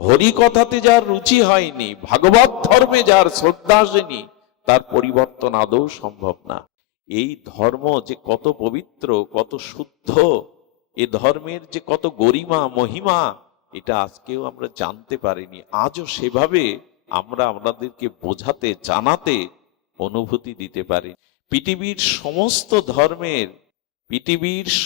হরিকথাতে যার রুচি হয়নি, ভাগবত ধর্মে যার শ্রদ্ধা আসেনি, তার পরিবর্তন আদৌ সম্ভব না। এই ধর্ম যে কত পবিত্র, কত শুদ্ধ, এ ধর্মের যে কত গরিমা মহিমা, এটা আজকেও আমরা জানতে পারিনি। আজও সেভাবে আমরা আমাদেরকে বোঝাতে, জানাতে, অনুভূতি দিতে পারি। পৃথিবীর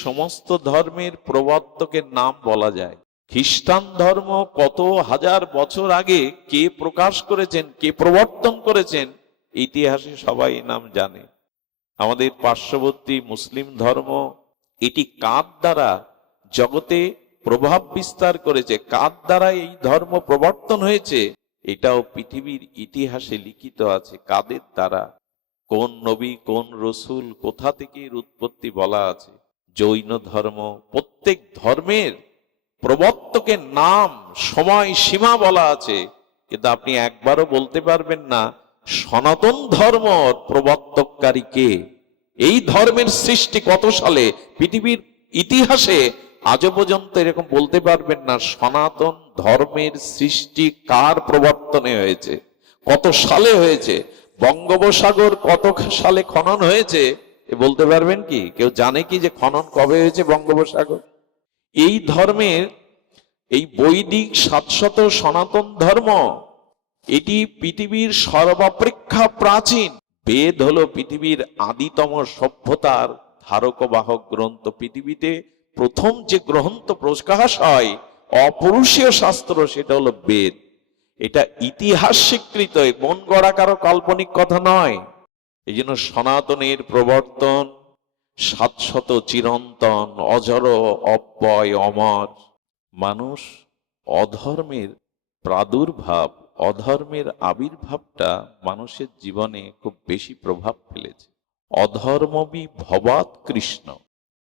সমস্ত ধর্মের প্রবর্তকের নাম বলা যায়। খ্রিস্টান ধর্ম কত হাজার বছর আগে কে প্রকাশ করেছেন, কে প্রবর্তন করেছেন, ইতিহাসে সবাই নাম জানে। আমাদের পার্শ্ববর্তী মুসলিম ধর্ম, এটি কার দ্বারা জগতে প্রভাব বিস্তার করেছে, কার দ্বারা এই ধর্ম প্রবর্তন হয়েছে, এটাও পৃথিবীর ইতিহাসে লিখিত আছে। কাদের দ্বারা, কোন নবী, কোন রসুল, কোথা থেকে এর উৎপত্তি বলা আছে। জৈন ধর্ম, প্রত্যেক ধর্মের প্রবর্তকের নাম, সময় সীমা বলা আছে, কিন্তু আপনি একবারও বলতে পারবেন না সনাতন ধর্ম প্রবর্তককারী কে, এই ধর্মের সৃষ্টি কত সালে। পৃথিবীর ইতিহাসে আজও পর্যন্ত এরকম বলতে পারবেন না সনাতন ধর্মের সৃষ্টি কার প্রবর্তনে হয়েছে, কত সালে হয়েছে। বঙ্গোপসাগর কত সালে খনন হয়েছে এ বলতে পারবেন কি? কেউ জানে কি যে খনন কবে হয়েছে বঙ্গোপসাগর? এই ধর্মের, এই বৈদিক শাশ্বত সনাতন ধর্ম, এটি পৃথিবীর সর্বাপেক্ষা প্রাচীন। বেদ হলো পৃথিবীর আদিতম সভ্যতার ধারক বাহক গ্রন্থ। পৃথিবীতে প্রথম যে গ্রন্থ প্রকাশ হয় অপরুষীয় শাস্ত্র, সেটা হলো বেদ। এটা ইতিহাস স্বীকৃত, মন গড়া কারো কাল্পনিক কথা নয়। এই জন্য সনাতনের প্রবর্তন শাশ্বত, চিরন্তন, অজর, অব্যয়, অমর। মানুষ অধর্মের প্রাদুর্ভাব, অধর্মের আবির্ভাবটা মানুষের জীবনে খুব বেশি প্রভাব ফেলেছে। অধর্মবি ভবাৎ কৃষ্ণ,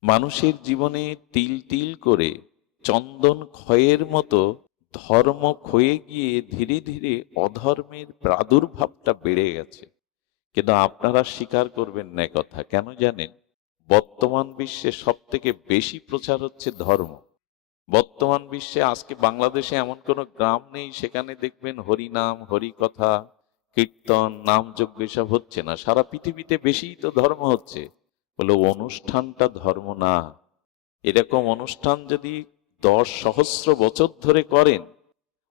মানুষের জীবনে তিল তিল করে চন্দন ক্ষয়ের মতো ধর্ম ক্ষয়ে গিয়ে ধীরে ধীরে অধর্মের প্রাদুর্ভাবটা বেড়ে গেছে। কিন্তু আপনারা স্বীকার করবেন না কথা। কেন জানেন? বর্তমান বিশ্বে সব থেকে বেশি প্রচার হচ্ছে ধর্ম। বর্তমান বিশ্বে আজকে বাংলাদেশে এমন কোনো গ্রাম নেই সেখানে দেখবেন হরিনাম, হরিকথা, কীর্তন, নামযজ্ঞ এসব হচ্ছে না। সারা পৃথিবীতে বেশি তো ধর্ম হচ্ছে। বলে অনুষ্ঠানটা ধর্ম না। এরকম অনুষ্ঠান যদি 10 সহস্র বছর ধরে করেন,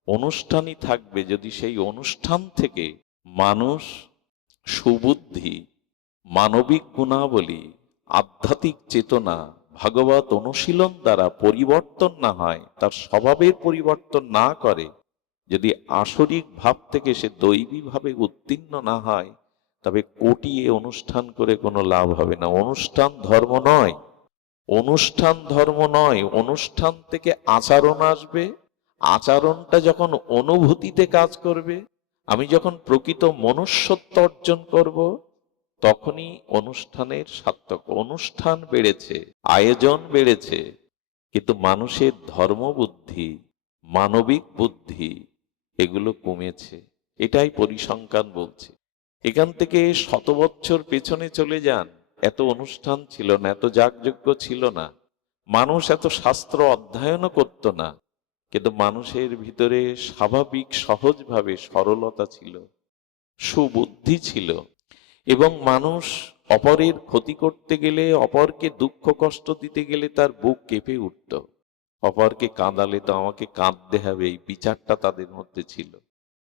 অনুষ্ঠানই থাকবে যদি সেই অনুষ্ঠান থেকে মানুষ সুবুদ্ধি, মানবিক গুণাবলী, আধ্যাত্মিক চেতনা, ভাগবত অনুশীলন দ্বারা পরিবর্তন না হয়, তার স্বভাবের পরিবর্তন না করে, যদি আসরিক ভাব থেকে সে দৈবী ভাবে উত্তীর্ণ না হয়, তবে কোটিয়ে অনুষ্ঠান করে কোনো লাভ হবে না। অনুষ্ঠান ধর্ম নয়, অনুষ্ঠান ধর্ম নয়। অনুষ্ঠান থেকে আচরণ আসবে। আচরণটা যখন অনুভূতিতে কাজ করবে, আমি যখন প্রকৃত মনুষ্যত্ব অর্জন করব, তখনই অনুষ্ঠানের সার্থক। অনুষ্ঠান বেড়েছে, আয়োজন বেড়েছে, কিন্তু মানুষের ধর্মবুদ্ধি, মানবিক বুদ্ধি এগুলো কমেছে। এটাই পরিসংখ্যান বলছে। এখান থেকে 100 বছর পেছনে চলে যান, এত অনুষ্ঠান ছিল না, এত যাগযজ্ঞ ছিল না, মানুষ এত শাস্ত্র অধ্যয়নও করত না, কিন্তু মানুষের ভিতরে স্বাভাবিক সহজভাবে সরলতা ছিল, সুবুদ্ধি ছিল, এবং মানুষ অপরের ক্ষতি করতে গেলে, অপরকে দুঃখ কষ্ট দিতে গেলে তার বুক কেঁপে উঠত। অপরকে কাঁদালে তো আমাকে কাঁদতে হবে, এই বিচারটা তাদের মধ্যে ছিল।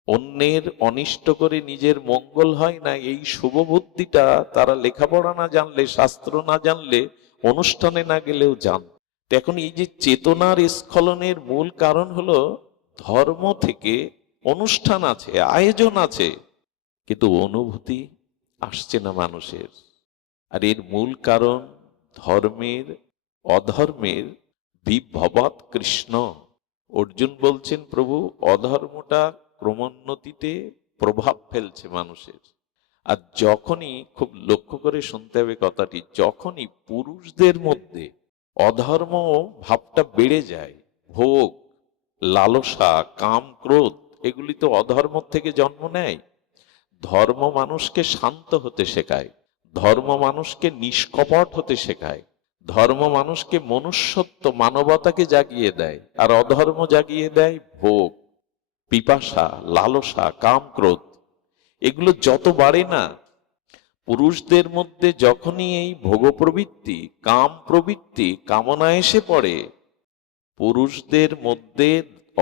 অন্যের অনিষ্ট করে নিজের মঙ্গল হয় না, এই শুভবুদ্ধিটা তারা লেখাপড়া না জানলে, শাস্ত্র না জানলে, অনুষ্ঠানে না গেলেও জান। এখন এই যে চেতনার স্খলনের মূল কারণ হলো ধর্ম থেকে অনুষ্ঠান আছে, আয়োজন আছে, কিন্তু অনুভূতি আসছে না মানুষের। আর এর মূল কারণ ধর্মের, অধর্মের বিভবাৎ কৃষ্ণ। অর্জুন বলছেন, প্রভু অধর্মটা ক্রমোন্নতিতে প্রভাব ফেলছে মানুষের। আর যখনই, খুব লক্ষ্য করে শুনতে হবে কথাটি, যখনই পুরুষদের মধ্যে অধর্ম ভাবটা বেড়ে যায়, ভোগ, লালসা, কাম, ক্রোধ, এগুলি তো অধর্ম থেকে জন্ম নেয়। ধর্ম মানুষকে শান্ত হতে শেখায়, ধর্ম মানুষকে নিষ্কপট হতে শেখায়, ধর্ম মানুষকে মনুষ্যত্ব, মানবতাকে জাগিয়ে দেয়। আর অধর্ম জাগিয়ে দেয় ভোগ, পিপাসা, লালসা, কাম, ক্রোধ, এগুলো যত বাড়ে না, পুরুষদের মধ্যে যখনই এই ভোগ প্রবৃত্তি, কাম প্রবৃত্তি, কামনা এসে পড়ে, পুরুষদের মধ্যে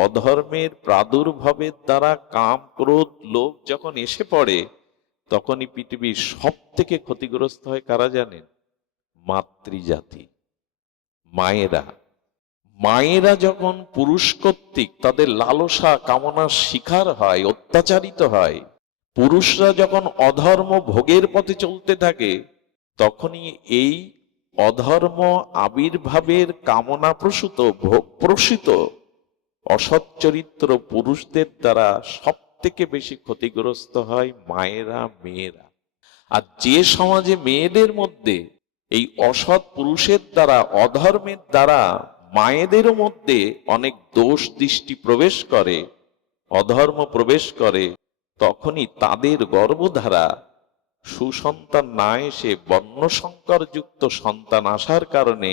অধর্মের প্রাদুর্ভাবের দ্বারা কাম, ক্রোধ, লোভ যখন এসে পড়ে, তখনই পৃথিবীর সব থেকে ক্ষতিগ্রস্ত হয় কারা জানেন? মাতৃজাতি, মায়েরা। মায়েরা যখন পুরুষ কর্তৃক তাদের লালসা কামনার শিকার হয়, অত্যাচারিত হয়, পুরুষরা যখন অধর্ম ভোগের পথে চলতে থাকে, তখনই এই অধর্ম আবির্ভাবের কামনা প্রসূত, ভোগ প্রসূত অসৎ চরিত্র পুরুষদের দ্বারা সব থেকে বেশি ক্ষতিগ্রস্ত হয় মায়েরা, মেয়েরা। আর যে সমাজে মেয়েদের মধ্যে এই অসৎ পুরুষের দ্বারা, অধর্মের দ্বারা মায়েদেরও মধ্যে অনেক দোষ দৃষ্টি প্রবেশ করে, অধর্ম প্রবেশ করে, তখনই তাদের গর্ভধারা সুসন্তান না এসে বর্ণসংকর যুক্ত সন্তান আসার কারণে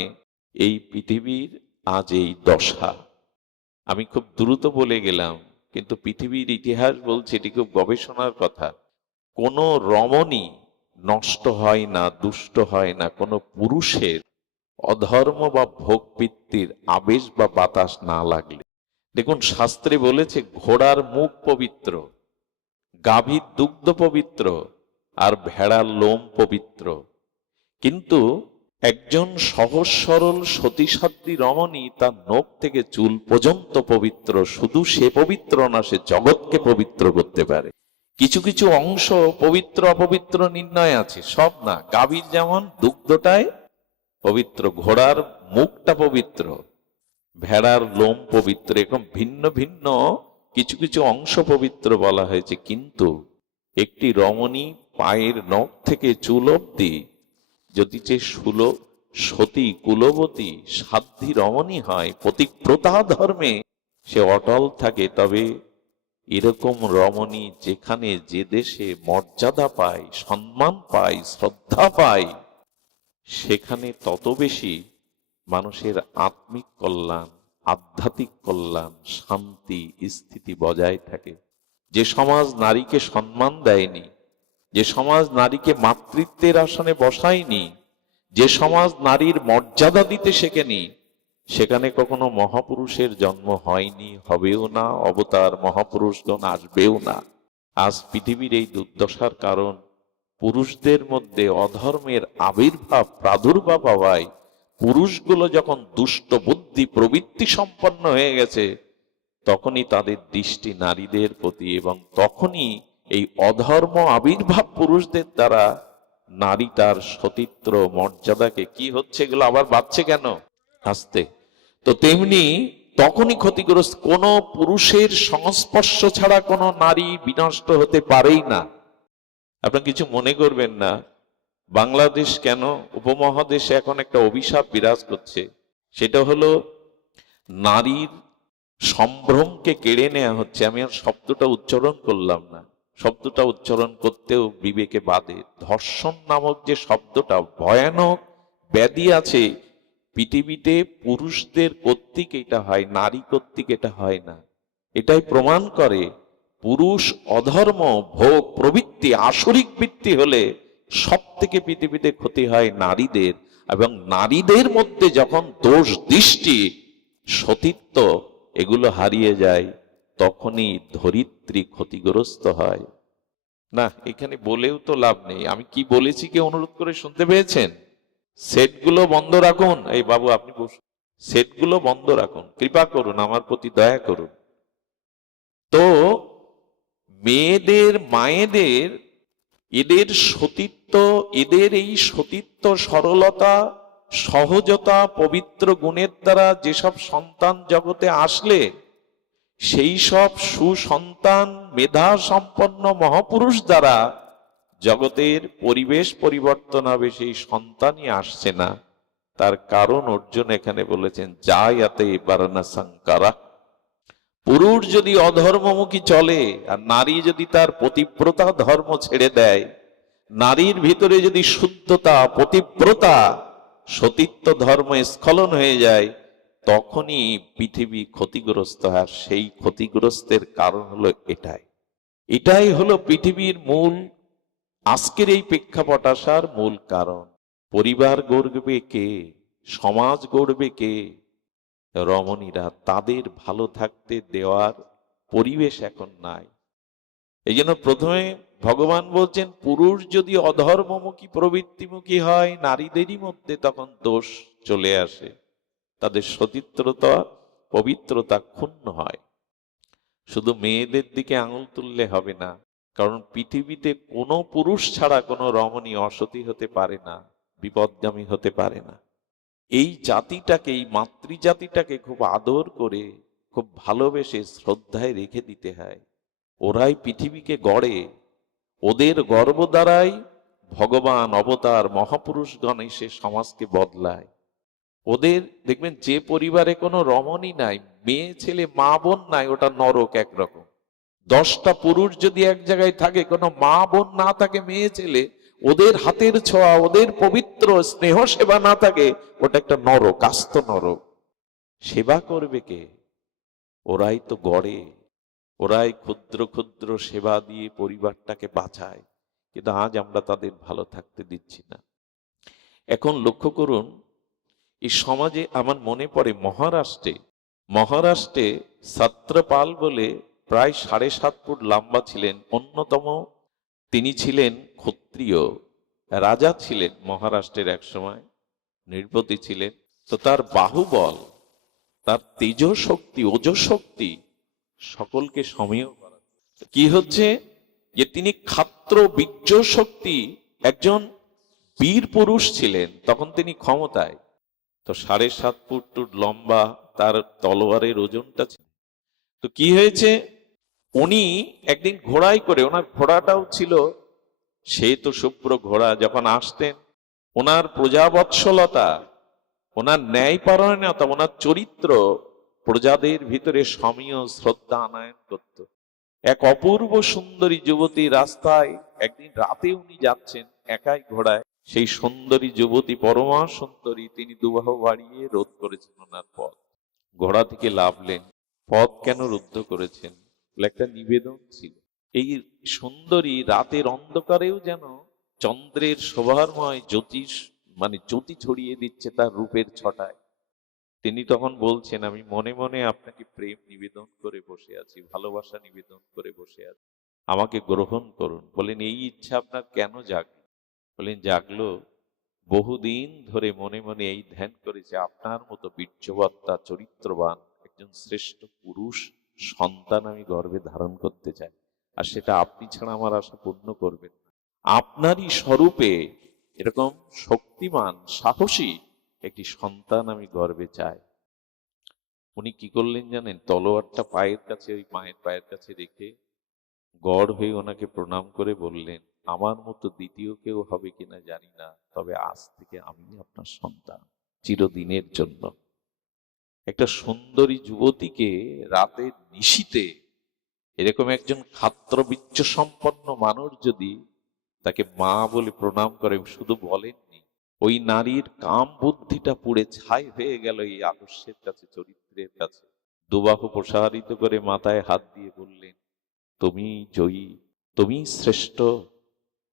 এই পৃথিবীর আজ এই দশা। আমি খুব দ্রুত বলে গেলাম, কিন্তু পৃথিবীর ইতিহাস বলছে, এটি খুব গবেষণার কথা, কোনো রমণী নষ্ট হয় না, দুষ্ট হয় না কোনো পুরুষের অধর্ম বা ভোগবৃত্তির আবেশ বা বাতাস না লাগলে। দেখুন, শাস্ত্রে বলেছে ঘোড়ার মুখ পবিত্র, গাভীর দুগ্ধ পবিত্র, আর ভেড়ার লোম পবিত্র, কিন্তু একজন সহজ সরল সতীসাধ্বী রমণী তার নখ থেকে চুল পর্যন্ত পবিত্র। শুধু সে পবিত্র না, সে জগৎকে পবিত্র করতে পারে। কিছু কিছু অংশ পবিত্র অপবিত্র নির্ণয় আছে, সব না। গাভীর যেমন দুগ্ধটাই পবিত্র, ঘোড়ার মুখটা পবিত্র, ভেড়ার লোম পবিত্র, এরকম ভিন্ন ভিন্ন কিছু কিছু অংশ পবিত্র বলা হয়েছে। কিন্তু একটি রমণী পায়ের নখ থেকে চুল অব্দি যদি যে সতী, কুলবতী, সাধ্বী রমণী হয়, পতিব্রতা ধর্মে সে অটল থাকে, তবে এরকম রমণী যেখানে যে দেশে মর্যাদা পায়, সম্মান পায়, শ্রদ্ধা পায়, সেখানে তত বেশি মানুষের আত্মিক কল্যাণ, আধ্যাত্মিক কল্যাণ, শান্তি, স্থিতি বজায় থাকে। যে সমাজ নারীকে সম্মান দেয়নি, যে সমাজ নারীকে মাতৃত্বের আসনে বসায়নি, যে সমাজ নারীর মর্যাদা দিতে শেখেনি, সেখানে কখনো মহাপুরুষের জন্ম হয়নি, হবেও না, অবতার মহাপুরুষগণ আসবেও না। আজ পৃথিবীর এই দুর্দশার কারণ পুরুষদের মধ্যে অধর্মের আবির্ভাব, প্রাদুর্ভাব হওয়ায় পুরুষগুলো যখন দুষ্ট বুদ্ধি প্রবৃত্তি সম্পন্ন হয়ে গেছে, তখনই তাদের দৃষ্টি নারীদের প্রতি, এবং তখনই এই অধর্ম আবির্ভাব পুরুষদের দ্বারা নারী তার সতীত্ব মর্যাদাকে, কি হচ্ছে এগুলো আবার বাড়ছে কেন আসতে, তো তেমনি তখনই ক্ষতিগ্রস্ত। কোন পুরুষের সংস্পর্শ ছাড়া কোনো নারী বিনষ্ট হতে পারেই না। আপনারা কিছু মনে করবেন না, বাংলাদেশ কেন, উপমহাদেশে এখন একটা অভিশাপ বিরাজ করছে, সেটা হলো নারীর সম্ভ্রমকে কেড়ে নেওয়া হচ্ছে। আমি আর শব্দটা উচ্চারণ করলাম না, শব্দটা উচ্চারণ করতেও বিবেকে বাধে। ধর্ষণ নামক যে শব্দটা, ভয়ানক ব্যাধি আছে পৃথিবীতে, পুরুষদের কর্তৃক এটা হয়, নারী কর্তৃক এটা হয় না। এটাই প্রমাণ করে পুরুষ অধর্ম, ভোগ প্রবৃত্তি, আসরিক বৃত্তি হলে সব থেকে পৃথিবীতে ক্ষতি হয় নারীদের। এবং নারীদের মধ্যে যখন দোষ দৃষ্টি, সতীত্ব এগুলো হারিয়ে যায়, তখনই ধরিত্রী ক্ষতিগ্রস্ত হয়। না, এখানে বলেও তো লাভ নেই। আমি কি বলেছি কি অনুরোধ করে শুনতে পেয়েছেন? সেটগুলো বন্ধ রাখুন। এই বাবু আপনি বসুন, সেটগুলো বন্ধ রাখুন, কৃপা করুন, আমার প্রতি দয়া করুন। তো মেয়েদের, মায়েদের, এদের সতীত্ব, এদের এই সতীত্ব, সরলতা, সহজতা, পবিত্র গুণের দ্বারা যেসব সন্তান জগতে আসলে, সেই সব সুসন্তান, মেধা সম্পন্ন মহাপুরুষ দ্বারা জগতের পরিবেশ পরিবর্তন হবে, সেই সন্তানই আসছে না। তার কারণ অর্জুন এখানে বলেছেন, জায়াতে বারনা সংকারা। পুরুষ যদি অধর্মমুখী চলে, আর নারী যদি তার পতিব্রতা ধর্ম ছেড়ে দেয়, নারীর ভিতরে যদি শুদ্ধতা, পতিব্রতা, সতীত্ব ধর্ম স্খলন হয়ে যায়, তখনই পৃথিবী ক্ষতিগ্রস্ত হয়। আর সেই ক্ষতিগ্রস্তের কারণ হলো এটাই হলো পৃথিবীর মূল, আজকের এই প্রেক্ষাপট আসার মূল কারণ। পরিবার গড়বে কে, সমাজ গড়বে কে? রমণীরা। তাদের ভালো থাকতে দেওয়ার পরিবেশ এখন নাই। এই জন্য প্রথমে ভগবান বলছেন, পুরুষ যদি অধর্মমুখী প্রবৃত্তিমুখী হয়, নারীদেরই মধ্যে তখন দোষ চলে আসে, তাদের সতীত্রতা পবিত্রতা ক্ষুণ্ণ হয়। শুধু মেয়েদের দিকে আঙুল তুললে হবে না, কারণ পৃথিবীতে কোনো পুরুষ ছাড়া কোনো রমণী অসতী হতে পারে না, বিপদগামী হতে পারে না। এই জাতিটাকে, এই মাতৃজাতিটাকে খুব আদর করে, খুব ভালোবেসে শ্রদ্ধায় রেখে দিতে হয়। ওরাই পৃথিবীকে গড়ে, ওদের গর্ব দ্বারাই ভগবান অবতার মহাপুরুষগণ এসে সমাজকে বদলায়। ওদের দেখবেন, যে পরিবারে কোনো রমণী নাই, মেয়ে ছেলে মা বোন নাই, ওটা নরক একরকম। 10টা পুরুষ যদি এক জায়গায় থাকে, কোনো মা বোন না থাকে, মেয়ে ছেলে, ওদের হাতের ছোঁয়া, ওদের পবিত্র স্নেহ সেবা না থাকে, ওটা একটা নরক, আস্ত নরক। সেবা করবে কে? ওরাই তো গড়ে, ওরাই ক্ষুদ্র ক্ষুদ্র সেবা দিয়ে পরিবারটাকে বাঁচায়। কিন্তু আজ আমরা তাদের ভালো থাকতে দিচ্ছি না। এখন লক্ষ্য করুন, এই সমাজে আমার মনে পড়ে মহারাষ্ট্রে ছত্রপাল বলে প্রায় 7.5 ফুট লম্বা ছিলেন, অন্যতম তিনি ছিলেন ক্ষত্রিয় রাজা ছিলেন মহারাষ্ট্রের, এক সময় নৃপতি ছিলেন। তো তার বাহুবল, তার তেজশক্তি, ওজশক্তি সকলকে সমীহ করা। কি হচ্ছে যে তিনি ক্ষাত্র বীর্য শক্তি, একজন বীর পুরুষ ছিলেন, তখন তিনি ক্ষমতায়। তো 7.5 ফুট লম্বা তার তলোয়ারের ওজনটা ছিল। তো কি হয়েছে, উনি একদিন ঘোড়ায় করে, ওনার ঘোড়াটাও ছিল শ্বেত শুভ্র ঘোড়া, যখন আসতেন ওনার প্রজাবৎসলতা, ওনার ন্যায়পরায়ণতা, ওনার চরিত্র প্রজাদের ভিতরে সমীহ শ্রদ্ধা আনয়ন করত। এক অপূর্ব সুন্দরী যুবতী রাস্তায় একদিন রাতে উনি যাচ্ছেন একাই ঘোড়ায়, সেই সুন্দরী যুবতী, পরমা সুন্দরী, তিনি দুবাহু বাড়িয়ে রোধ করেছেন ওনার পথ। ঘোড়া থেকে নামলেন, পথ কেন রুদ্ধ করেছেন? বলে একটা নিবেদন ছিল। এই সুন্দরী রাতের অন্ধকারেও যেন চন্দ্রের শোভাময় জ্যোতি ছড়িয়ে দিচ্ছে তার রূপের ছটায়। তিনি তখন বলছেন, আমি মনে মনে আপনাকে প্রেম নিবেদন করে বসে আছি, ভালোবাসা নিবেদন করে বসে আছি, আমাকে গ্রহণ করুন। বলেন, এই ইচ্ছা আপনার কেন জাগলো? বলেন, জাগলো বহুদিন ধরে মনে মনে এই ধ্যান করেছে, আপনার মতো বীর্যবত্তা চরিত্রবান একজন শ্রেষ্ঠ পুরুষ সন্তান আমি গর্ভে ধারণ করতে চাই, আর সেটা আপনি ছাড়া আমার আশা পূর্ণ করবেন না। আপনারই স্বরূপে এরকম শক্তিমান সাহসী একটি সন্তান আমি গর্ভে চাই। উনি কি করলেন জানেন? তলোয়ারটা পায়ের কাছে, ওই মায়ের পায়ের কাছে রেখে গড় হয়ে ওনাকে প্রণাম করে বললেন, আমার মতো দ্বিতীয় কেউ হবে কিনা জানি না, তবে আজ থেকে আমি আপনার সন্তান চিরদিনের জন্য। একটা সুন্দরী যুবতীকে রাতের নিশীতে এরকম একজন ক্ষাত্রবীর্য সম্পন্ন মানুষ যদি তাকে মা বলে প্রণাম করে, শুধু বলেননি, ওই নারীর কাম বুদ্ধিটা পুড়ে ছাই হয়ে গেল এই আদর্শের কাছে, চরিত্রের কাছে। দুবাহু প্রসারিত করে মাথায় হাত দিয়ে বললেন, তুমি জয়ী, তুমি শ্রেষ্ঠ।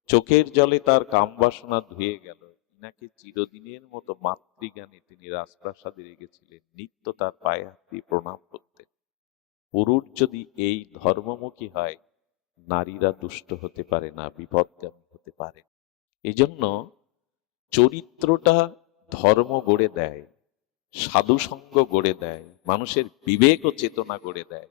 চোখের জলে তার কাম বাসনা ধুয়ে গেল। ইনাকে চিরদিনের মতো মাতৃজ্ঞানে তিনি রাজপ্রাসাদে রেখেছিলেন, নিত্য তার পায়ে হাত দিয়ে প্রণাম করতেন। পুরুষ যদি এই ধর্মমুখী হয়, নারীরা দুষ্ট হতে পারে না, বিপদগামী হতে পারে। এই জন্য চরিত্রটা ধর্ম গড়ে দেয়, সাধুসঙ্গ গড়ে দেয়, মানুষের বিবেক ও চেতনা গড়ে দেয়।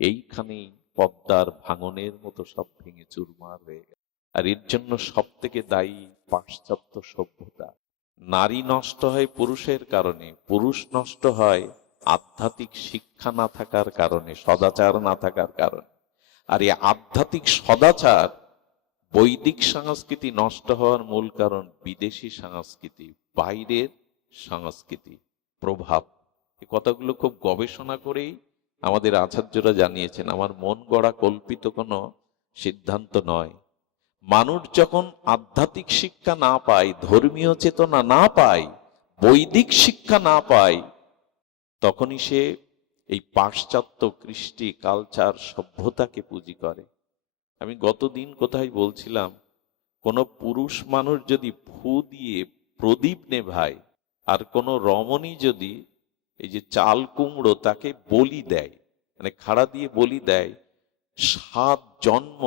এইখানেই পদ্মার ভাঙনের মতো সব ভেঙে চুরমার হয়ে গেল। আর এর জন্য সব থেকে দায়ী পাশ্চাত্য সভ্যতা। নারী নষ্ট হয় পুরুষের কারণে, পুরুষ নষ্ট হয় আধ্যাত্মিক শিক্ষা না থাকার কারণে, সদাচার না থাকার কারণে। আর এই আধ্যাত্মিক সদাচার, বৈদিক সংস্কৃতি নষ্ট হওয়ার মূল কারণ বিদেশি সংস্কৃতি, বাইরের সংস্কৃতি প্রভাব। এই কথাগুলো খুব গবেষণা করেই আমাদের আচার্যরা জানিয়েছেন। আমার মন গড়া কল্পিত কোনো সিদ্ধান্ত নয়। মানুষ যখন আধ্যাত্মিক শিক্ষা না পায়, ধর্মীয় চেতনা না পায়, বৈদিক শিক্ষা না পায়, তখনই সে এই পাশ্চাত্য কৃষ্টি কালচার সভ্যতাকে পুঁজি করে। আমি গতদিন কোথায় বলছিলাম, কোনো পুরুষ মানুষ যদি ফু দিয়ে প্রদীপ নেভায়, আর কোনো রমণী যদি এই যে চাল কুমড়ো তাকে বলি দেয়, মানে খাড়া দিয়ে বলি দেয়, 7 জন্ম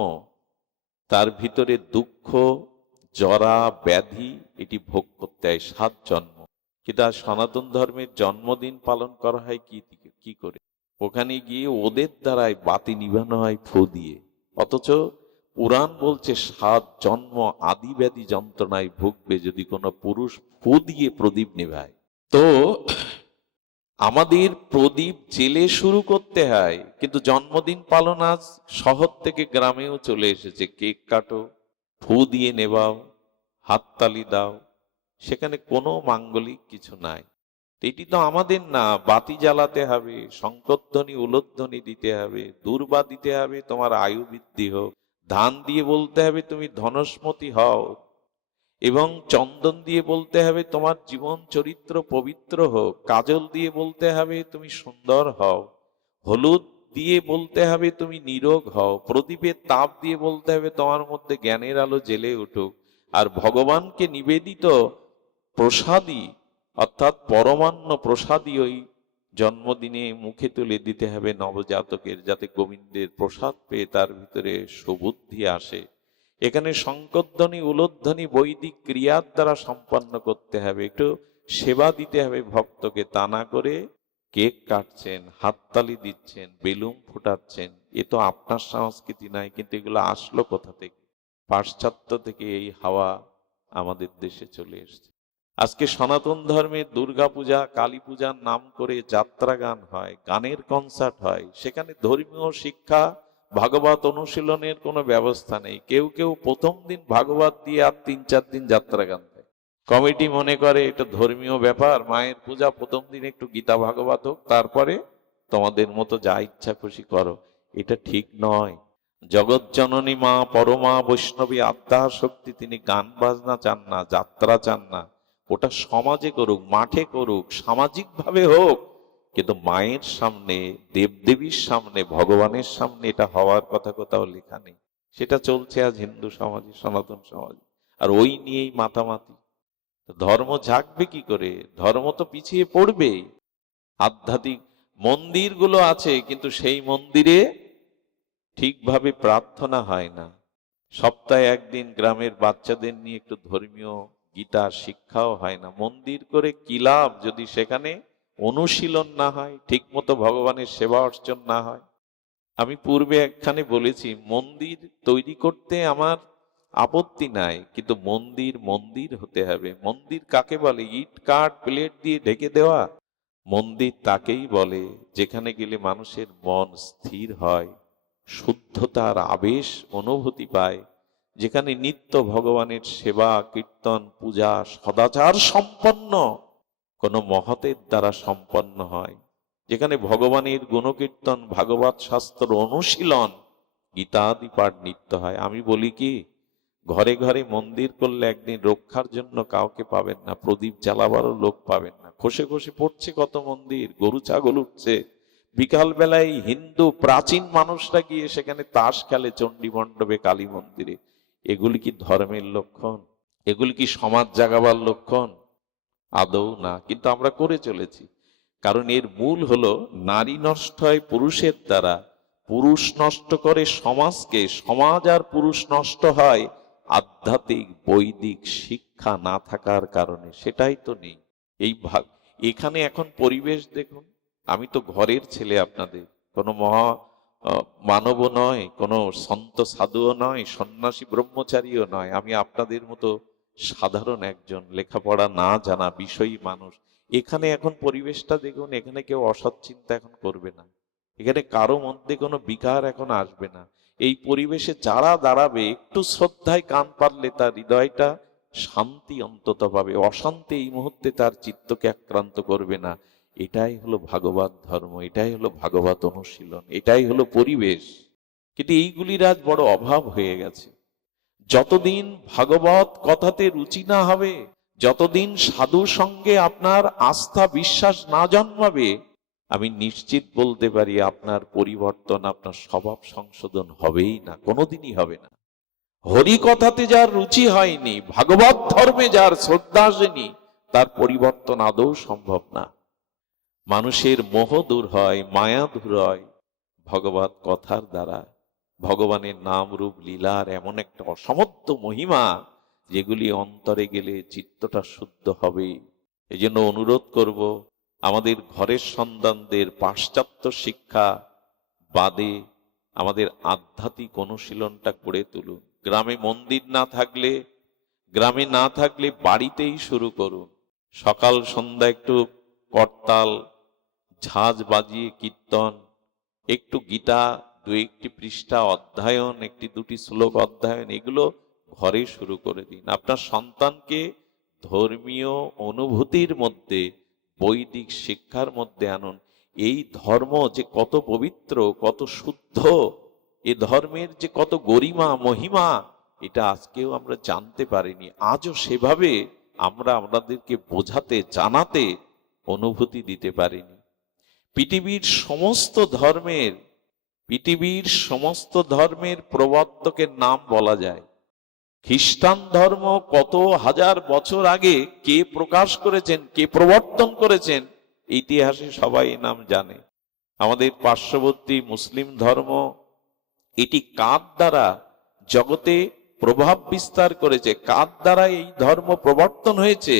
তার ভিতরে দুঃখ, জরা, ব্যাধি এটি ভোগ করতে হয় 7 জন্ম। কিন্তু আর সনাতন ধর্মের জন্মদিন পালন করা হয় কি করে? ওখানে গিয়ে ওদের দ্বারাই বাতি নিভানো হয় ফু দিয়ে। অথচ পুরাণ বলছে 7 জন্ম আদি ব্যাধি যন্ত্রণায় ভুগবে যদি কোনো পুরুষ ফু দিয়ে প্রদীপ নেভায়। তো আমাদের প্রদীপ জেলে শুরু করতে হয়, কিন্তু জন্মদিন পালন আজ শহর থেকে গ্রামেও চলে এসেছে। কেক কাটো, ফু দিয়ে নেবাও, হাততালি দাও, সেখানে কোনো মাঙ্গলিক কিছু নাই। এটি তো আমাদের না, বাতি জ্বালাতে হবে, শঙ্করধ্বনি উলধ্বনি দিতে হবে, দূর্বা দিতে হবে তোমার আয়ু বৃদ্ধি হোক, ধান দিয়ে বলতে হবে তুমি ধনস্মতি হও, এবং চন্দন দিয়ে বলতে হবে তোমার জীবন চরিত্র পবিত্র হোক, কাজল দিয়ে বলতে হবে তুমি সুন্দর হও, হলুদ দিয়ে বলতে হবে তুমি নিরোগ হও, প্রদীপের তাপ দিয়ে বলতে হবে তোমার মধ্যে জ্ঞানের আলো জেলে উঠুক। আর ভগবানকে নিবেদিত প্রসাদী অর্থাৎ পরমান্ন প্রসাদী ওই জন্মদিনে মুখে তুলে দিতে হবে নবজাতকের, যাতে গোবিন্দের প্রসাদ পেয়ে তার ভিতরে সুবুদ্ধি আসে। এখানে শঙ্করধ্বনি উলধ্বনি বৈদিক ক্রিয়ার দ্বারা সম্পন্ন করতে হবে, একটু সেবা দিতে হবে ভক্তকে, তা না করে কেক কাটছেন, হাততালি দিচ্ছেন, বেলুন ফুটাচ্ছেন। এ তো আপনার সংস্কৃতি নাই, কিন্তু এগুলো আসলো কোথা থেকে? পাশ্চাত্য থেকে এই হাওয়া আমাদের দেশে চলে এসছে। আজকে সনাতন ধর্মের দুর্গাপূজা কালী পূজার নাম করে যাত্রা গান হয়, গানের কনসার্ট হয়, সেখানে ধর্মীয় শিক্ষা ভাগবত অনুশীলনের কোনো ব্যবস্থা নেই। কেউ কেউ প্রথম দিন ভাগবত দিয়ে আর 3-4 দিন যাত্রা গান দেয়। কমিটি মনে করে এটা ধর্মীয় ব্যাপার, মায়ের পূজা, প্রথম দিন একটু গীতা ভাগবত হোক, তারপরে তোমাদের মতো যা ইচ্ছা খুশি করো। এটা ঠিক নয়। জগৎ জননী মা পরমা বৈষ্ণবী আদ্যা শক্তি, তিনি গান বাজনা চান না, যাত্রা চান না। ওটা সমাজে করুক, মাঠে করুক, সামাজিক ভাবে হোক, কিন্তু মায়ের সামনে, দেবদেবীর সামনে, ভগবানের সামনে এটা হওয়ার কথা কোথাও লেখা নেই। সেটা চলছে আজ হিন্দু সমাজে, সনাতন সমাজে, আর ওই নিয়েই মাতামাতি। ধর্ম জাগবে কি করে? ধর্ম তো পিছিয়ে পড়বে। আধ্যাত্মিক মন্দিরগুলো আছে, কিন্তু সেই মন্দিরে ঠিকভাবে প্রার্থনা হয় না। সপ্তাহে একদিন গ্রামের বাচ্চাদের নিয়ে একটু ধর্মীয় গীতা শিক্ষাও হয় না। মন্দির করে কি লাভ যদি সেখানে অনুশীলন না হয়, ঠিক মতো ভগবানের সেবা অর্চন না হয়? আমি পূর্বে একখানে বলেছি, মন্দির তৈরি করতে আমার আপত্তি নাই, কিন্তু মন্দির মন্দির হতে হবে। মন্দির কাকে বলে? ইট কাঠ প্লেট দিয়ে ঢেকে দেওয়া মন্দির তাকেই বলে যেখানে গেলে মানুষের মন স্থির হয়, শুদ্ধতার আবেশ অনুভূতি পায়, যেখানে নিত্য ভগবানের সেবা কীর্তন পূজা সদাচার সম্পন্ন কোন মহতের দ্বারা সম্পন্ন হয়, যেখানে ভগবানের গুণকীর্তন ভাগবত শাস্ত্র অনুশীলন গীতাদি পাঠ নিত্য হয়। আমি বলি কি, ঘরে ঘরে মন্দির করলে একদিন রক্ষার জন্য কাউকে পাবেন না, প্রদীপ জ্বালাবারও লোক পাবেন না। খসে খসে পড়ছে কত মন্দির, গরু ছাগল উঠছে। বিকাল বেলায় হিন্দু প্রাচীন মানুষরা গিয়ে সেখানে তাস খেলে চণ্ডী মণ্ডপে, কালী মন্দিরে। এগুলি কি ধর্মের লক্ষণ? এগুলি কি সমাজ জাগাবার লক্ষণ? আদৌ না। কিন্তু আমরা করে চলেছি, কারণ এর মূল হলো নারী নষ্ট হয় পুরুষের দ্বারা, পুরুষ নষ্ট করে সমাজকে, সমাজ আর পুরুষ নষ্ট হয় আধ্যাত্মিক বৈদিক শিক্ষা না থাকার কারণে। সেটাই তো নেই এই ভাগ। এখানে এখন পরিবেশ দেখুন, আমি তো ঘরের ছেলে, আপনাদের কোনো মহা মানব নয়, কোনো সন্ত সাধুও নয়, সন্ন্যাসী ব্রহ্মচারীও নয়। আমি আপনাদের মতো সাধারণ একজন লেখাপড়া না জানা বিষয়ী মানুষ। এখানে এখন পরিবেশটা দেখুন, এখানে কেউ অসৎ চিন্তা এখন করবে না, এখানে কারো মধ্যে কোনো বিকার এখন আসবে না। এই পরিবেশে যারা দাঁড়াবে, একটু শ্রদ্ধায় কান পারলে তার হৃদয়টা শান্তি অন্তত পাবে, অশান্তি এই মুহূর্তে তার চিত্তকে আক্রান্ত করবে না। এটাই হলো ভাগবত ধর্ম, এটাই হলো ভাগবত অনুশীলন, এটাই হলো পরিবেশ। কিন্তু এইগুলির আজ বড় অভাব হয়ে গেছে। যতদিন ভাগবত কথাতে রুচি না হবে, যতদিন সাধু সঙ্গে আপনার আস্থা বিশ্বাস না জন্মাবে, আমি নিশ্চিত বলতে পারি আপনার পরিবর্তন, আপনার স্বভাব সংশোধন হবেই না, কোনোদিনই হবে না। হরি কথাতে যার রুচি হয়নি, ভাগবত ধর্মে যার শ্রদ্ধা আসেনি, তার পরিবর্তন আদৌ সম্ভব না। মানুষের মোহ দূর হয়, মায়া দূর হয় ভগবত কথার দ্বারা। ভগবানের নাম রূপ লীলার এমন একটা অসমত্ব মহিমা, যেগুলি অন্তরে গেলে চিত্তটা শুদ্ধ হবে। এই জন্য অনুরোধ করব, আমাদের ঘরের সন্তানদের পাশ্চাত্য শিক্ষা বাদে আমাদের আধ্যাত্মিক অনুশীলনটা করে তুলুন। গ্রামে মন্দির গ্রামে না থাকলে বাড়িতেই শুরু করুন। সকাল সন্ধ্যা একটু করতাল ঝাঁজ বাজিয়ে কীর্তন, একটু গীতা দু একটি পৃষ্ঠা অধ্যয়ন, একটি দুটি শ্লোক অধ্যয়ন, এগুলো ঘরে শুরু করে দিন। আপনার সন্তানকে ধর্মীয় অনুভূতির মধ্যে, বৈদিক শিক্ষার মধ্যে আনুন। এই ধর্ম যে কত পবিত্র, কত শুদ্ধ, এ ধর্মের যে কত গরিমা মহিমা, এটা আজকেও আমরা জানতে পারিনি। আজও সেভাবে আমরা আমাদেরকে বোঝাতে, জানাতে, অনুভূতি দিতে পারিনি। পৃথিবীর সমস্ত ধর্মের প্রবর্তকের নাম বলা যায়। খ্রিস্টান ধর্ম কত হাজার বছর আগে কে প্রকাশ করেছেন, কে প্রবর্তন করেছেন, ইতিহাসে সবাই নাম জানে। আমাদের পার্শ্ববর্তী মুসলিম ধর্ম, এটি কার দ্বারা জগতে প্রভাব বিস্তার করেছে, কার দ্বারা এই ধর্ম প্রবর্তন হয়েছে,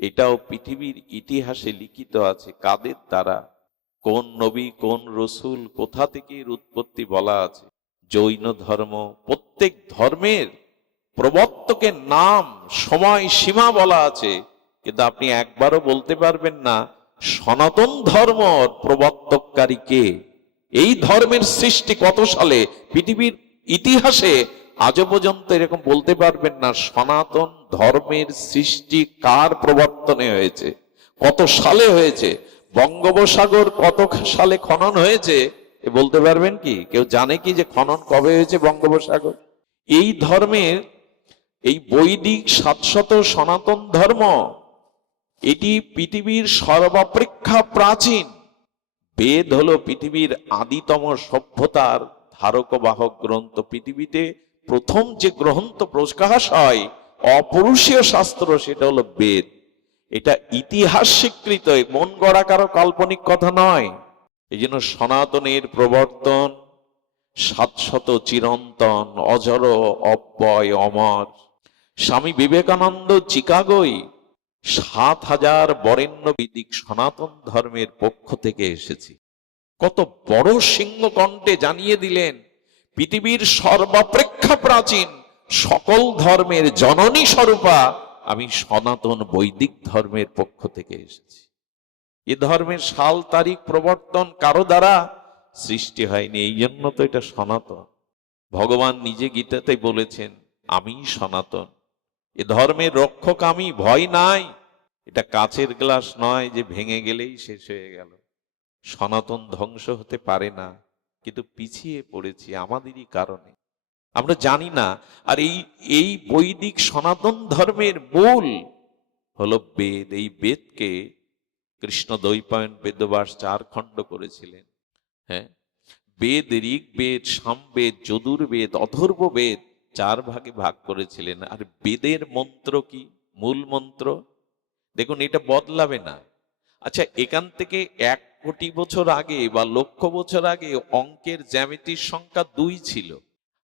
এটাও পৃথিবীর ইতিহাসে লিখিত আছে। কাদের দ্বারা, কোন নবী, কোন রসুল, কোথা থেকে এর উৎপত্তি বলা আছে। জৈন ধর্ম, প্রত্যেক ধর্মের প্রবর্তকের নাম, সময় সীমা বলা আছে, কিন্তু আপনি একবারও বলতে পারবেন না সনাতন ধর্ম প্রবর্তককারী কে, এই ধর্মের সৃষ্টি কত সালে। পৃথিবীর ইতিহাসে আজও পর্যন্ত এরকম বলতে পারবেন না সনাতন ধর্মের সৃষ্টি কার প্রবর্তনে হয়েছে, কত সালে হয়েছে। বঙ্গোপসাগর কত সালে খনন হয়েছে এ বলতে পারবেন কি? কেউ জানে কি যে খনন কবে হয়েছে বঙ্গোপসাগর? এই ধর্মের, এই বৈদিক শাশ্বত সনাতন ধর্ম, এটি পৃথিবীর সর্বাপেক্ষা প্রাচীন। বেদ হলো পৃথিবীর আদিতম সভ্যতার ধারক বাহক গ্রন্থ। পৃথিবীতে প্রথম যে গ্রন্থ প্রকাশ হয় অপরুষীয় শাস্ত্র, সেটা হলো বেদ। এটা ইতিহাস স্বীকৃত, মন গড়া কারো কাল্পনিক কথা নয়। এই জন্য সনাতনের প্রবর্তন শাশ্বত, চিরন্তন, অজর, অব্যয়, অমর। স্বামী বিবেকানন্দ চিকাগোয় ৭,০০০ বরেণ্য বৈদিক সনাতন ধর্মের পক্ষ থেকে এসেছি। কত বড় সিংহকণ্ঠে জানিয়ে দিলেন, পৃথিবীর সর্বাপেক্ষা প্রাচীন সকল ধর্মের জননী স্বরূপা আমি সনাতন বৈদিক ধর্মের পক্ষ থেকে এসেছি। এ ধর্মের সাল তারিখ প্রবর্তন কারো দ্বারা সৃষ্টি হয়নি, এই জন্য তো এটা সনাতন। ভগবান নিজে গীতাতে বলেছেন, আমি সনাতন, এ ধর্মের রক্ষক আমি, ভয় নাই। এটা কাচের গ্লাস নয় যে ভেঙে গেলেই শেষ হয়ে গেল। সনাতন ধ্বংস হতে পারে না, কিন্তু পিছিয়ে পড়েছি আমাদেরই কারণে, আমরা জানি না। আর এই বৈদিক সনাতন ধর্মের মূল হলো বেদ। এই বেদকে কৃষ্ণ দ্বৈপায়ন বেদব্যাস 4 খণ্ড করেছিলেন। হ্যাঁ, বেদ, ঋগ্বেদ, সামবেদ, যজুর্বেদ, অথর্ব বেদ 4 ভাগে ভাগ করেছিলেন। আর বেদের মন্ত্র কি? মূল মন্ত্র দেখুন, এটা বদলাবে না। আচ্ছা, এখান থেকে 1 কোটি বছর আগে বা লক্ষ বছর আগে অঙ্কের জ্যামিতির সংখ্যা 2 ছিল।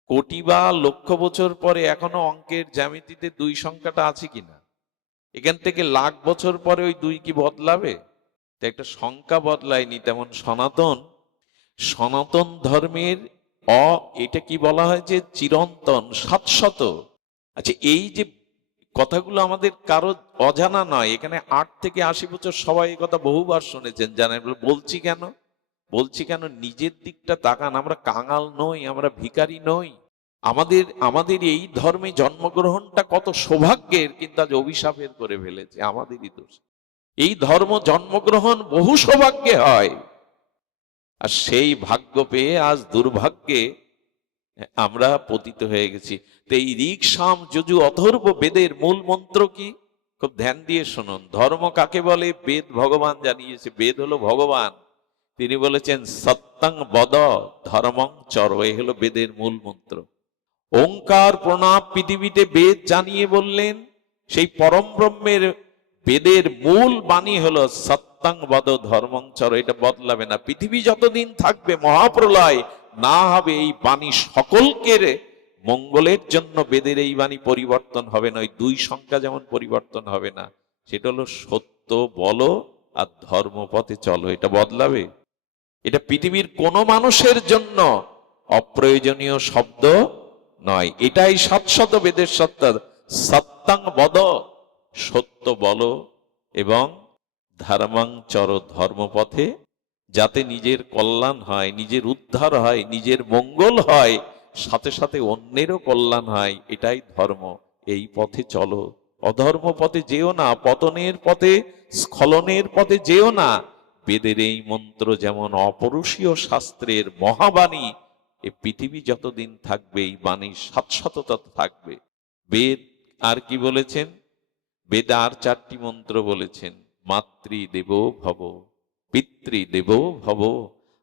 কোটি বা লক্ষ বছর পরে এখনো অঙ্কের জ্যামিতিতে 2 সংখ্যাটা আছে কিনা? এখান থেকে লাখ বছর পরে ওই 2 কি বদলাবে? তো একটা সংখ্যা বদলায়নি। তেমন সনাতন ধর্মের এটা কি বলা হয় যে চিরন্তন, শাশ্বত। আচ্ছা, এই যে কথাগুলো আমাদের কারো অজানা নয়। এখানে 8 থেকে 80 বছর সবাই এই কথা বহুবার শুনেছেন, জানেন। বলছি কেন নিজের দিকটা তাকান। আমরা কাঙাল নই, আমরা ভিখারি নই। আমাদের এই ধর্মে জন্মগ্রহণটা কত সৌভাগ্যের, কিন্তু আজ অভিশাপের করে ফেলেছে, আমাদেরই দোষ। এই ধর্ম জন্মগ্রহণ বহু সৌভাগ্যে হয়, আর সেই ভাগ্য পেয়ে আজ দুর্ভাগ্যে আমরা পতিত হয়ে গেছি। তো এই ঋক, সাম, যজু, অথর্ব বেদের মূল মন্ত্র কি? খুব ধ্যান দিয়ে শুনুন। ধর্ম কাকে বলে? বেদ ভগবান জানিয়েছে। বেদ হলো ভগবান, তিনি বলেছেন সত্যং বদ ধর্মং চর, এই হলো বেদের মূল মন্ত্র। ওঙ্কার প্রণাম পৃথিবীতে বেদ জানিয়ে বললেন, সেই পরম ব্রহ্মের বেদের মূল বাণী হলো সত্যং বদ ধর্মং চর, এটা বদলাবে না। পৃথিবী যতদিন থাকবে, মহাপ্রলয় না হবে, এই বাণী সকলকে মঙ্গলের জন্য বেদের এই বাণী পরিবর্তন হবে না। ওই 2 সংখ্যা যেমন পরিবর্তন হবে না, সেটা হলো সত্য বলো আর ধর্মপথে চলো, এটা বদলাবে? এটা পৃথিবীর কোন মানুষের জন্য অপ্রয়োজনীয় শব্দ নয়। এটাই শাশ্বত বেদের সত্য। সত্যং বদ, সত্য বলো, এবং ধর্মাং চর, ধর্মপথে, যাতে নিজের কল্যাণ হয়, নিজের উদ্ধার হয়, নিজের মঙ্গল হয়, সাথে সাথে অন্যেরও কল্যাণ হয়, এটাই ধর্ম। এই পথে চলো, অধর্ম পথে যেও না, পতনের পথে, স্খলনের পথে যেও না। বেদের এই মন্ত্র যেমন অপরূষীয় শাস্ত্রের মহাবাণী, এই পৃথিবী যতদিন থাকবে এই বাণীর শাশ্বততা থাকবে। বেদ আর কি বলেছেন? বেদ আর 4টি মন্ত্র বলেছেন। মাতৃদেব ভব, পিতৃদেব ভব,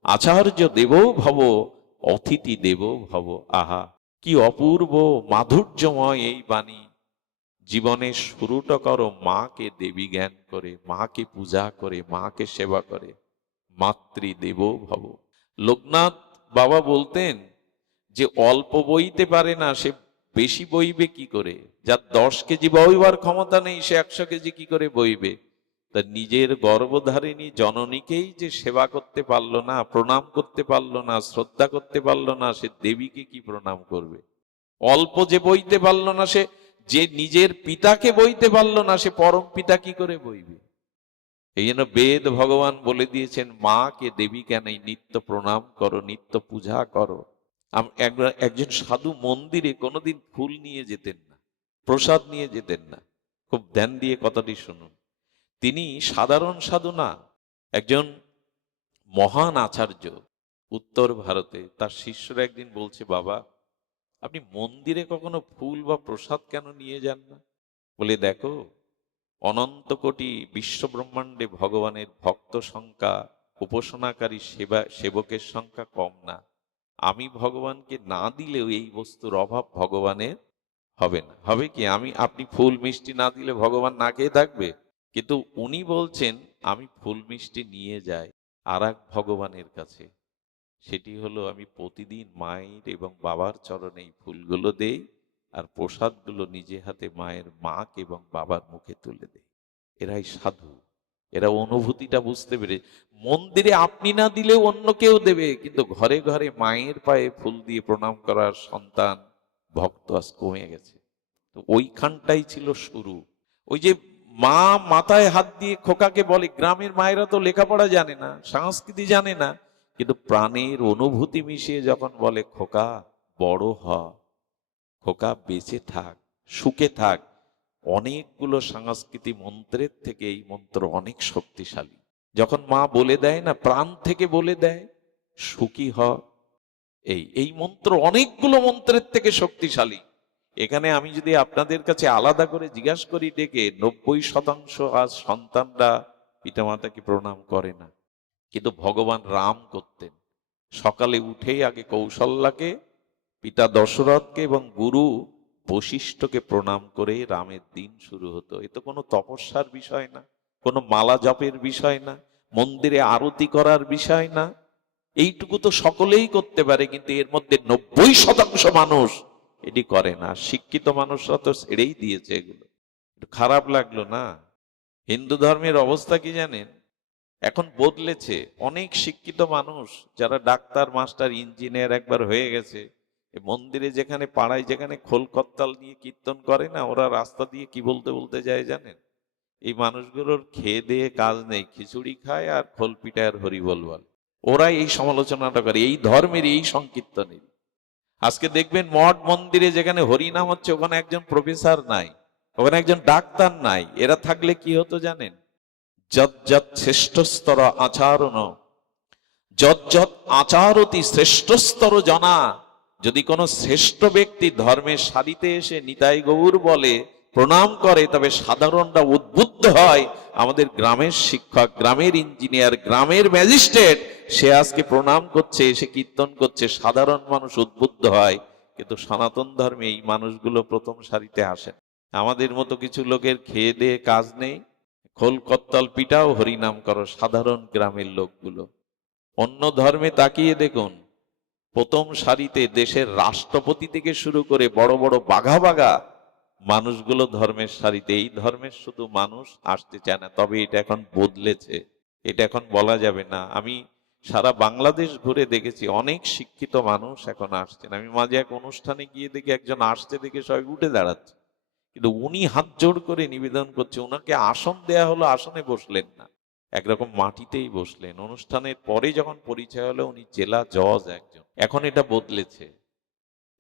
আচার্য দেব ভব, অতিথি দেব ভব। আহা, কি অপূর্ব মাধুর্যময় এই বাণী। জীবনের শুরুটা করো মাকে দেবী জ্ঞান করে, মাকে পূজা করে, মাকে সেবা করে। মাতৃদেব ভব। লোকনাথ বাবা বলতেন যে অল্প বইতে পারে না, সে বেশি বইবে কি করে? যার 10 কেজি বইবার ক্ষমতা নেই, সে 100 কেজি কি করে বইবে? তা নিজের গর্ভধারিণী জননীকেই যে সেবা করতে পারলো না, প্রণাম করতে পারলো না, শ্রদ্ধা করতে পারলো না, সে দেবীকে কি প্রণাম করবে? অল্প যে বইতে পারলো না, সে যে নিজের পিতাকে বইতে পারলো না, সে পরম পিতা কি করে বইবে? এই জন্য বেদ ভগবান বলে দিয়েছেন, মাকে দেবী কেন নিত্য প্রণাম করো, নিত্য পূজা করো। একজন সাধু মন্দিরে কোনোদিন ফুল নিয়ে যেতেন না, প্রসাদ নিয়ে যেতেন না। খুব ধ্যান দিয়ে কথাটি শুনুন। তিনি সাধারণ সাধু না, একজন মহান আচার্য উত্তর ভারতে। তার শিষ্যরা একদিন বলছে, বাবা আপনি মন্দিরে কখনো ফুল বা প্রসাদ কেন নিয়ে যান না? বলে, দেখো, অনন্ত কোটি বিশ্ব ব্রহ্মাণ্ডে ভগবানের ভক্ত সংখ্যা, উপাসনাকারী সেবকের সংখ্যা কম না। আমি ভগবানকে না দিলেও এই বস্তুর অভাব ভগবানের হবে না। হবে কি? আপনি ফুল মিষ্টি না দিলে ভগবান না খেয়ে থাকবে? কিন্তু উনি বলছেন, আমি ফুল মিষ্টি নিয়ে যাই আর এক ভগবানের কাছে। সেটি হলো, আমি প্রতিদিন মায়ের এবং বাবার চরণে এই ফুলগুলো দেই, আর প্রসাদগুলো নিজে হাতে মায়ের, মাকে এবং বাবার মুখে তুলে দেই। এরাই সাধু, এরা অনুভূতিটা বুঝতে পেরে। মন্দিরে আপনি না দিলেও অন্য কেউ দেবে, কিন্তু ঘরে ঘরে মায়ের পায়ে ফুল দিয়ে প্রণাম করার সন্তান, ভক্ত আজ কমে গেছে। তো ওইখানটাই ছিল শুরু। ওই যে মা মাথায় হাত দিয়ে খোকাকে বলে, গ্রামের মায়েরা তো লেখাপড়া জানে না, সংস্কৃতি জানে না, কিন্তু প্রাণের অনুভূতি মিশিয়ে যখন বলে, খোকা বড় হ, খোকা বেঁচে থাক, সুখে থাক। অনেকগুলো সংস্কৃতি মন্ত্রের থেকে এই মন্ত্র অনেক শক্তিশালী। যখন মা বলে দেয় না, প্রাণ থেকে বলে দেয়, সুখী হ, এই মন্ত্র অনেকগুলো মন্ত্রের থেকে শক্তিশালী। এখানে আমি যদি আপনাদের কাছে আলাদা করে জিজ্ঞাসা করি, ডেকে 90% আজ সন্তানরা পিতামাতাকে প্রণাম করে না। কিন্তু ভগবান রাম করতেন। সকালে উঠেই আগে কৌশল্যাকে, পিতা দশরথকে এবং গুরু বশিষ্ঠকে প্রণাম করে রামের দিন শুরু হতো। এ তো কোনো তপস্যার বিষয় না, কোনো মালা জপের বিষয় না, মন্দিরে আরতি করার বিষয় না। এইটুকু তো সকলেই করতে পারে, কিন্তু এর মধ্যে 90% মানুষ এটি করে না। শিক্ষিত মানুষরা তো ছেড়েই দিয়েছে এগুলো। একটু খারাপ লাগলো না? হিন্দু ধর্মের অবস্থা কি জানেন? এখন বদলেছে। অনেক শিক্ষিত মানুষ যারা ডাক্তার, মাস্টার, ইঞ্জিনিয়ার একবার হয়ে গেছে, মন্দিরে যেখানে, পাড়ায় যেখানে খোল করতাল নিয়ে কীর্তন করে না, ওরা রাস্তা দিয়ে কি বলতে বলতে যায় জানেন? এই মানুষগুলোর খেয়ে দিয়ে কাজ নেই, খিচুড়ি খায় আর খোল পিটায় আর হরি বল। ওরা এই সমালোচনাটা করে এই ধর্মের, এই সংকীর্তনের। আজকে দেখবেন মঠ মন্দিরে যেখানে হরিনাম হচ্ছে, ওখানে একজন প্রফেসর নাই, ওখানে একজন ডাক্তার নাই। এরা থাকলে কি হতো জানেন? যৎ শ্রেষ্ঠস্তর আচারণ, যৎ আচারতি শ্রেষ্ঠস্তর জনা। যদি কোনো শ্রেষ্ঠ ব্যক্তি ধর্মের সারিতে এসে নিতাই গৌর বলে, প্রণাম করে, তবে সাধারণরা উদ্বুদ্ধ উদ্বুদ্ধ হয়, আমাদের গ্রামের শিক্ষক, গ্রামের ইঞ্জিনিয়ার, গ্রামের ম্যাজিস্ট্রেট সে আজকে প্রণাম করছে, সে কীর্তন করছে, সাধারণ মানুষ উদ্বুদ্ধ হয়। কিন্তু সনাতন ধর্মে এই মানুষগুলো প্রথম সারিতে আসেন। আমাদের মতো কিছু লোকের খেয়ে দিয়ে কাজ নেই, খোল কত্তল পিটাও হরিনাম করো, সাধারণ গ্রামের লোকগুলো। অন্য ধর্মে তাকিয়ে দেখুন, প্রথম সারিতে দেশের রাষ্ট্রপতি থেকে শুরু করে বড় বড় বাঘা বাঘা মানুষগুলো ধর্মের সারিতে। এই ধর্মের শুধু মানুষ আসতে চায় না, তবে এটা এখন বদলেছে, এটা এখন বলা যাবে না। আমি সারা বাংলাদেশ ঘুরে দেখেছি অনেক শিক্ষিত মানুষ এখন আসছেন। আমি মাঝে এক অনুষ্ঠানে গিয়ে দেখি একজন আসতে দেখে সবাই উঠে দাঁড়াচ্ছে, কিন্তু উনি হাত জোড় করে নিবেদন করছে, ওনাকে আসন দেয়া হলো, আসনে বসলেন না, একরকম মাটিতেই বসলেন। অনুষ্ঠানের পরে যখন পরিচয় হলো উনি জেলা জজ একজন। এখন এটা বদলেছে,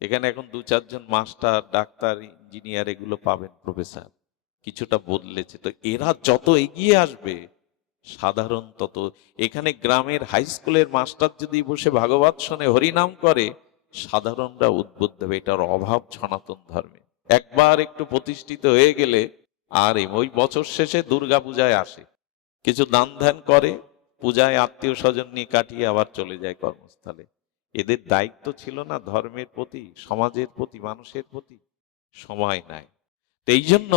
এখানে এখন 2-4 জন মাস্টার, ডাক্তার, ইঞ্জিনিয়ার এগুলো পাবেন, প্রফেসর। কিছুটা বদলেছে। তো এরা যত এগিয়ে আসবে সাধারণ তত, এখানে গ্রামের হাই স্কুলের মাস্টার যদি বসে ভাগবত শোনে, হরিনাম করে, সাধারণরা উদ্বুদ্ধ হবে। এটার অভাব সনাতন ধর্মে। একবার একটু প্রতিষ্ঠিত হয়ে গেলে আর ওই বছর শেষে দুর্গা পূজায় আসে, কিছু দান ধ্যান করে, পূজায় আত্মীয় স্বজন নিয়ে কাটিয়ে আবার চলে যায় কর্মস্থলে। এদের দায়িত্ব ছিল না ধর্মের প্রতি, সমাজের প্রতি, মানুষের প্রতি? সময় নাই। তো এই জন্য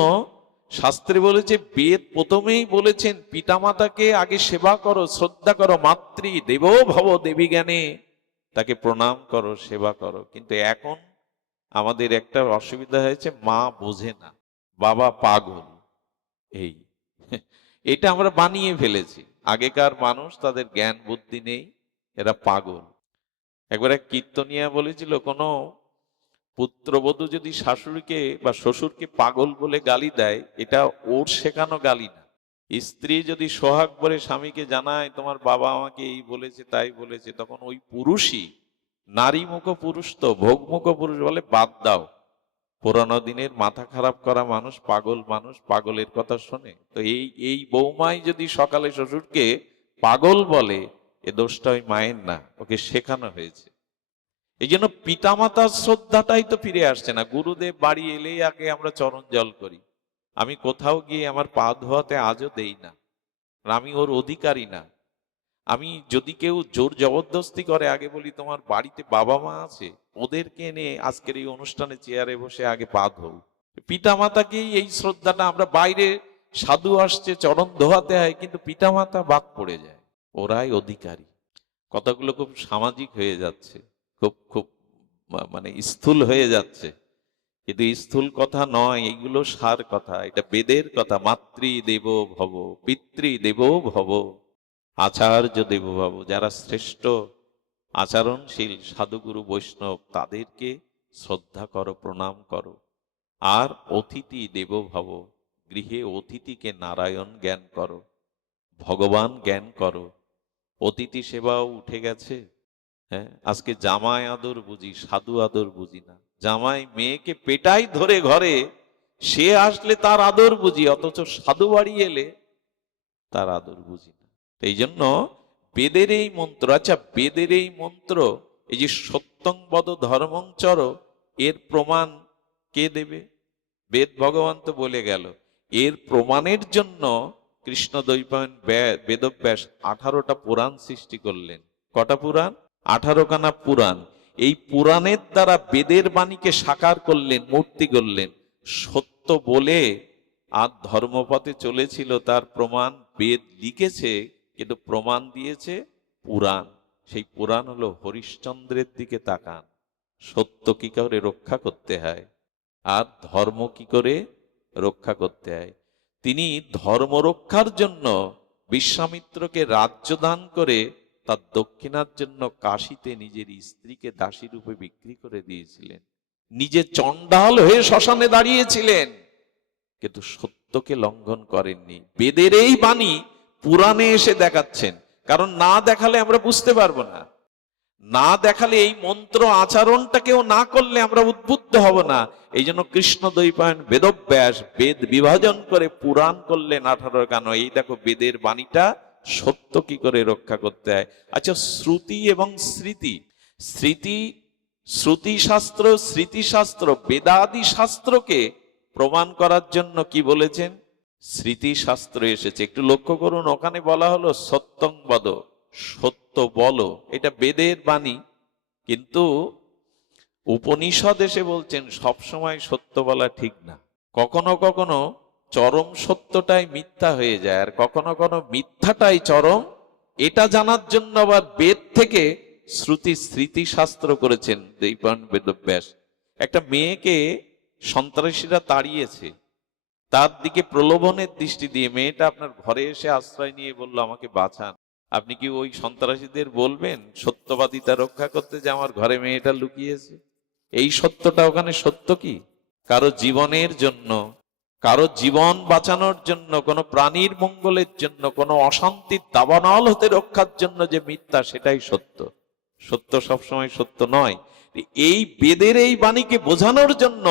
শাস্ত্রে বলেছে, বেদ প্রথমেই বলেছেন পিতামাতাকে আগে সেবা করো, শ্রদ্ধা করো, মাতৃ দেবো ভব, দেবী জ্ঞানে তাকে প্রণাম করো, সেবা করো। কিন্তু এখন আমাদের একটা অসুবিধা হয়েছে, মা বোঝে না, বাবা পাগল। এই এটা আমরা বানিয়ে ফেলেছি। আগেকার মানুষ, তাদের জ্ঞান বুদ্ধি নেই, এরা পাগল। একবার এক কীর্তনিয়া বলেছিল, কোনো পুত্রবধূ যদি শাশুড়িকে বা শ্বশুরকে পাগল বলে গালি দেয়, এটা ওর শেখানো গালি না। স্ত্রী যদি সোহাগ বলে স্বামীকে জানায়, তোমার বাবা আমাকে এই বলেছে তাই বলেছে, তখন ওই পুরুষই, নারী মুখ পুরুষ তো, ভোগমুখ পুরুষ বলে, বাদ দাও। পুরানো দিনের মাথা খারাপ করা মানুষ, পাগল মানুষ, পাগলের কথা শোনে। তো এই বৌমাই যদি সকালে শ্বশুরকে পাগল বলে, এ দোষটা ওই মায়ের না, ওকে শেখানো হয়েছে। এই জন্য পিতামাতার শ্রদ্ধাটাই তো ফিরে আসছে না। গুরুদেব বাড়ি এলেই আগে আমরা চরণ জল করি। আমি কোথাও গিয়ে আমার পা ধোয়াতে আজও দেই না, আমি ওর অধিকারী না। আমি যদি কেউ জোর জবরদস্তি করে, আগে বলি তোমার বাড়িতে বাবা মা আছে, ওদেরকে এনে আজকের এই অনুষ্ঠানে চেয়ারে বসে আগে পা ধোও। পিতামাতাকেই এই শ্রদ্ধাটা, আমরা বাইরে সাধু আসছে চরণ ধোয়াতে হয়, কিন্তু পিতামাতা বাদ পড়ে যায়, ওরাই অধিকারী। কথাগুলো খুব সামাজিক হয়ে যাচ্ছে, খুব খুব মানে স্থূল হয়ে যাচ্ছে, কিন্তু স্থূল কথা নয়, এইগুলো সার কথা, এটা বেদের কথা। মাতৃ দেব ভব, পিতৃ দেব ভব, আচার্য দেব ভব। যারা শ্রেষ্ঠ আচরণশীল সাধুগুরু বৈষ্ণব, তাদেরকে শ্রদ্ধা করো, প্রণাম করো। আর অতিথি দেব ভব, গৃহে অতিথিকে নারায়ণ জ্ঞান করো, ভগবান জ্ঞান করো। অতিথি সেবাও উঠে গেছে। হ্যাঁ, আজকে জামাই আদর বুঝি, সাধু আদর বুঝি না। জামাই মেয়েকে পেটাই ধরে ঘরে, সে আসলে তার আদর বুঝি, অথচ সাধু বাড়ি এলে তার আদর বুঝি না। এই জন্য বেদের এই মন্ত্র, আচ্ছা বেদের এই মন্ত্র, এই যে সত্যং বদ ধর্মং চর, এর প্রমাণ কে দেবে? বেদ ভগবান তো বলে গেল। এর প্রমাণের জন্য কৃষ্ণ দ্বৈপায়ন বেদব্যাস 18টা পুরাণ সৃষ্টি করলেন। কটা পুরাণ? 18খানা পুরাণ। এই পুরাণের দ্বারা বেদের বাণীকে সাকার করলেন, মূর্তি করলেন। সত্য বলে আর ধর্মপথে চলেছিল, তার প্রমাণ বেদ লিখেছে, কিন্তু প্রমাণ দিয়েছে পুরাণ। সেই পুরাণ হলো হরিশ্চন্দ্রের দিকে তাকান, সত্য কি করে রক্ষা করতে হয় আর ধর্ম কি করে রক্ষা করতে হয়। তিনি ধর্ম রক্ষার জন্য বিশ্বামিত্রকে রাজ্য দান করে তার দক্ষিণার জন্য কাশীতে নিজের স্ত্রীকে দাসী রূপে বিক্রি করে দিয়েছিলেন। নিজে চণ্ডাল হয়ে শ্মশানে দাঁড়িয়েছিলেন, কিন্তু সত্যকে লঙ্ঘন করেননি। বেদের এই বাণী পুরাণে এসে দেখাচ্ছেন, কারণ না দেখালে আমরা বুঝতে পারবো না। না দেখালে, এই মন্ত্র আচরণটাকেও না করলে আমরা উদ্বুদ্ধ হব না। এই জন্য কৃষ্ণ দ্বৈপায়ন বেদব্যাস বেদ বিভাজন করে পুরাণ করলেন 18খানা। এই দেখো বেদের বাণীটা সত্য কি করে রক্ষা করতে হয়। আচ্ছা, শ্রুতি এবং স্মৃতি, শ্রুতি শাস্ত্র, স্মৃতিশাস্ত্র, বেদাদি শাস্ত্রকে প্রমাণ করার জন্য কি বলেছেন? স্মৃতিশাস্ত্র এসেছে। একটু লক্ষ্য করুন, ওখানে বলা হলো সত্যং বদ, সত্য বলো, এটা বেদের বাণী। কিন্তু উপনিষদ এসে বলছেন সবসময় সত্য বলা ঠিক না, কখনো কখনো চরম সত্যটাই মিথ্যা হয়ে যায়, আর কখনো কখনো মিথ্যাটাই চরম। এটা জানার জন্য আবার বেদ থেকে শ্রুতি স্মৃতিশাস্ত্র করেছেন দৈপায়ন বেদব্যাস। একটা মেয়েকে সন্ত্রাসীরা তাড়িয়েছে, তার দিকে প্রলোভনের দৃষ্টি দিয়ে মেয়েটা আপনার ঘরে এসে আশ্রয় নিয়ে বলল, আমাকে বাঁচান। আপনি কি ওই সন্ত্রাসীদের বলবেন সত্যবাদিতা রক্ষা করতে যে আমার ঘরে মেয়েটা লুকিয়েছে? এই সত্যটা ওখানে সত্য কি? কারো জীবনের জন্য, কারো জীবন বাঁচানোর জন্য, কোনো প্রাণীর মঙ্গলের জন্য, কোনো অশান্তির দাবানল হতে রক্ষার জন্য যে মিথ্যা, সেটাই সত্য। সত্য সবসময় সত্য নয়। এই বেদের এই বাণীকে বোঝানোর জন্য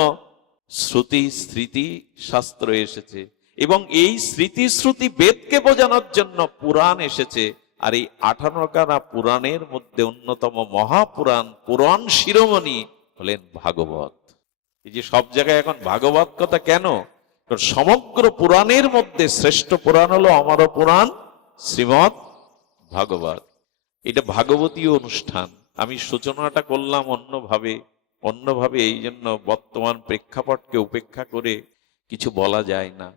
শ্রুতি স্মৃতি শাস্ত্র এসেছে, এবং এই স্মৃতি শ্রুতি বেদকে বোঝানোর জন্য পুরাণ এসেছে। আর এই 58খানা পুরাণের মধ্যে অন্যতম মহাপুরাণ, পুরাণ শিরোমণি হলেন ভাগবত। এই যে সব জায়গায় এখন ভাগবত কথা কেন? কারণ সমগ্র পুরাণের মধ্যে শ্রেষ্ঠ পুরাণ হলো অমর পুরাণ শ্রীমৎ ভাগবত। এটা ভাগবতীয় অনুষ্ঠান। আমি সূচনাটা করলাম অন্যভাবে এই জন্য বর্তমান প্রেক্ষাপটকে উপেক্ষা করে কিছু বলা যায় না।